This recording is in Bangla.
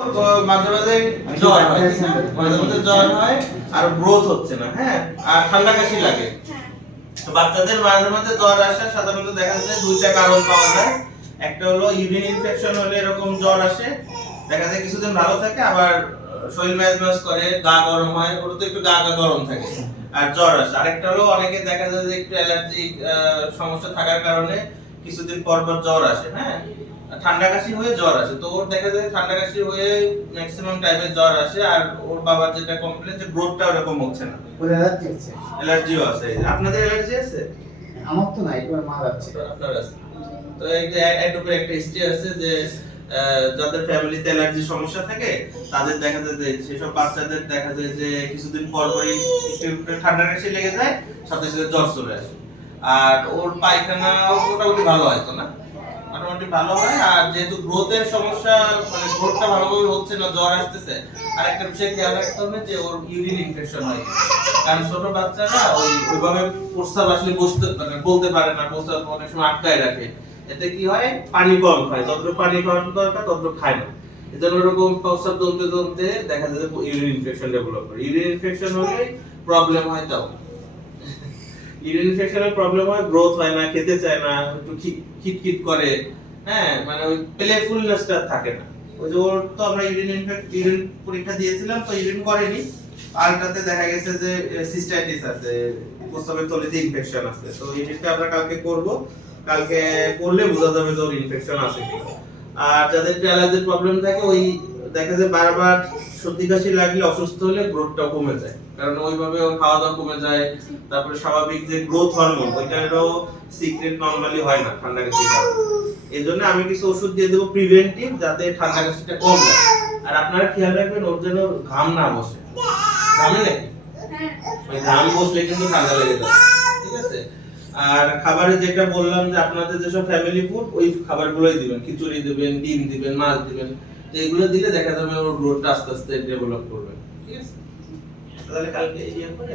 মাঝে মাঝে জ্বর হয়, মাঝে মাঝে জ্বর হয় আর গ্রোথ হচ্ছে না, হ্যাঁ, আর ঠান্ডা কাশি লাগে। তো বাচ্চাদের মাঝে মাঝে জ্বর আসে, সাধারণত দেখা যায় দুইটা কারণ পাওয়া যায়। একটা হলো ইউরিন ইনফেকশন হলে এরকম জ্বর আসে, দেখা যায় কিছুদিন ভালো থাকে, আবার শরীর ম্যাজম্যাজ করে, গা গরম হয়, ওটা তো একটু গা গরম থাকে আর জ্বর আসে। আরেকটা হলো অনেকে দেখা যায় যে একটু অ্যালার্জিক সমস্যা থাকার কারণে কিছুদিন পর পর জ্বর আসে, হ্যাঁ, ঠান্ডা কাশি হয়ে জ্বর আসে। তো ওর দেখা যায় ঠান্ডা কাশি হয়ে ম্যাক্সিমাম টাইমে জ্বর আসে, আর ওর বাবার যেটা কমপ্লেন যে গ্রোথটা ওরকম হচ্ছে না, ওর অ্যালার্জি আছে। অ্যালার্জিও আছে। আপনাদের অ্যালার্জি আছে? আমার তো নাই, তোমার মা যাচ্ছে। আপনার আছে। তো এই যে এটুকু একটা হিস্ট্রি আছে যে যাদের ফ্যামিলিতে অ্যালার্জি সমস্যা থাকে তাদের দেখা যায় যে সেসব বাচ্চাদের দেখা যায় যে কিছুদিন পর পরই একটু ঠান্ডা কাশি লেগে যায়, সাথে সাথে জ্বর চলে আসে। আর ওর পায়খানা মোটামুটি ভালো হয় তো না, মোটামুটি ভালো হয়। আর যেহেতু গ্রোথের সমস্যা, মানে গ্রোথটা ভালোভাবে হচ্ছে না, জ্বর আসতেছে, আর একটা বিষয় খেয়াল রাখতে হবে যে ওর ইউরিন ইনফেকশন হয়। কারণ ছোট বাচ্চারা ওইভাবে প্রস্রাব আসলে বলতে পারে না, প্রস্রাব অনেক সময় আটকায় রাখে। এতে কি হয়, পানি কম খায়, যতটুকু পানি খাওয়ার দরকার ততটুকু খায় না। এজন্য এরকম প্রস্রাব জমতে জমতে দেখা যায় যে ইউরিন ইনফেকশন ডেভেলপ করে। ইউরিন ইনফেকশন হলে প্রবলেম হয়, তাও ইউরিন ইনফেকশনের প্রবলেম হয়, গ্রোথ হয় না, খেতে চায় না, একটু খিটখিট করে, হ্যাঁ, মানে ওই প্লেফুলনেসটা থাকে না। ওই যে ওর তো আমরা ইউরিন পরীক্ষা দিয়েছিলাম, তো ইউরিন করেনি, আলটাতে দেখা গেছে যে সিস্টাইটিস আছে, প্রস্রাবের থলিতে ইনফেকশন আছে। তো এই টেস্টটা আমরা কালকে করব, কালকে করলে বোঝা যাবে যে ওর ইনফেকশন আছে কিনা। আর যাদের অ্যালার্জির প্রবলেম থাকে, ওই দেখা যায় বারবার সর্দি কাশি লাগলে, অসুস্থ হলে গ্রোথটা কমে যায়, কারণ ওইভাবে ওর খাওয়া দাওয়া কমে যায়। তারপরে স্বাভাবিক যে গ্রোথ হরমোন ওইটারও সিক্রেট নরমালি হয় না ঠান্ডা কাশির কারণে। এজন্য আমি কিছু ওষুধ দিয়ে দেবো প্রিভেন্টিভ, যাতে ঠান্ডা কাশিটা কম লাগে। আর আপনারা খেয়াল রাখবেন ওর যেন ঘাম না বসে। ঘামে নাকি? ওই ঘাম বসলে কিন্তু ঠান্ডা লেগে যায়, ঠিক আছে? আর খাবারে যেটা বললাম যে আপনাদের যেসব ফ্যামিলি ফুড, ওই খাবারগুলোই দিবেন, খিচুড়ি দিবেন, ডিম দিবেন, মাছ দিবেন। তো এগুলো দিলে দেখা যাবে ওর গ্রোথটা আস্তে আস্তে ডেভেলপ করবে, ঠিক আছে? তাহলে কালকে ইয়ে করে